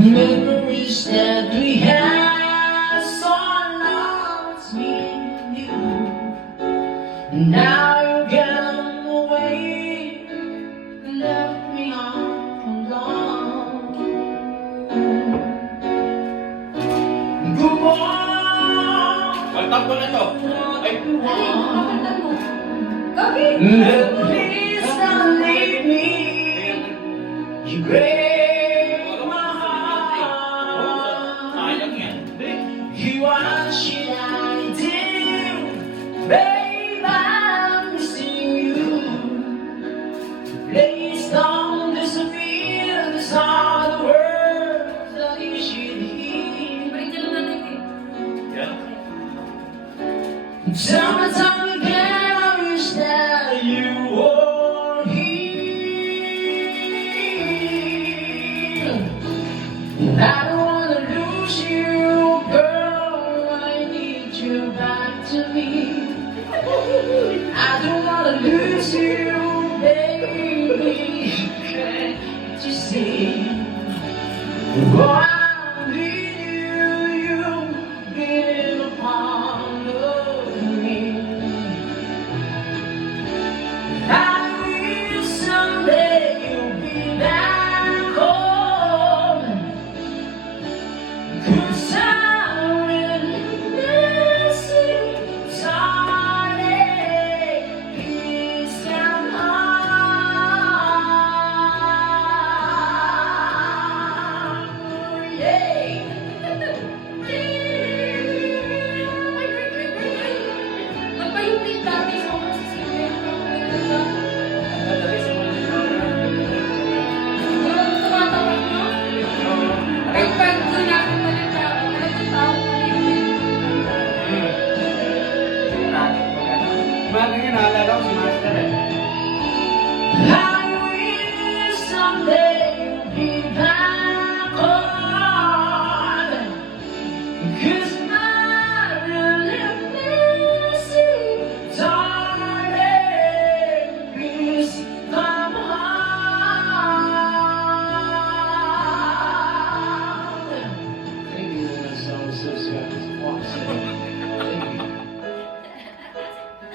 Memories that we had so lost me and you. Now you gone away, left me all alone. Go on. Magtap ko na to. Ay, Kakanta mo. Gabi! Please don't leave me. You break my heart. sayang yan. You what should I do? Babe, I'm missing you. Please don't disappear. These are the words that you should hear. Balik niya lang natin eh. Yan. Time and time again, I wish that you were here. I don't wanna lose you, girl. I need you back to me. I don't wanna lose you, baby. Can't you see? Oh, I need you being a part of me. I wish someday you'll be back home. 'Cause I really miss you, darling. Please come home. Yeah. Magpayupit dati sa mga sisigaw. Walang tumatapak mo? Ay, pag doon ako malita, malaking tao ko na yung Mga ganyan, naalala ko si Master eh. I wish someday you'll be back home. 'Cause I really miss you, darling. Please come home. Thank you, that song is so sweet.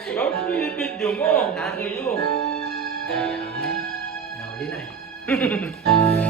Ikaw, video mo. Nakayo. Nahuli na eh.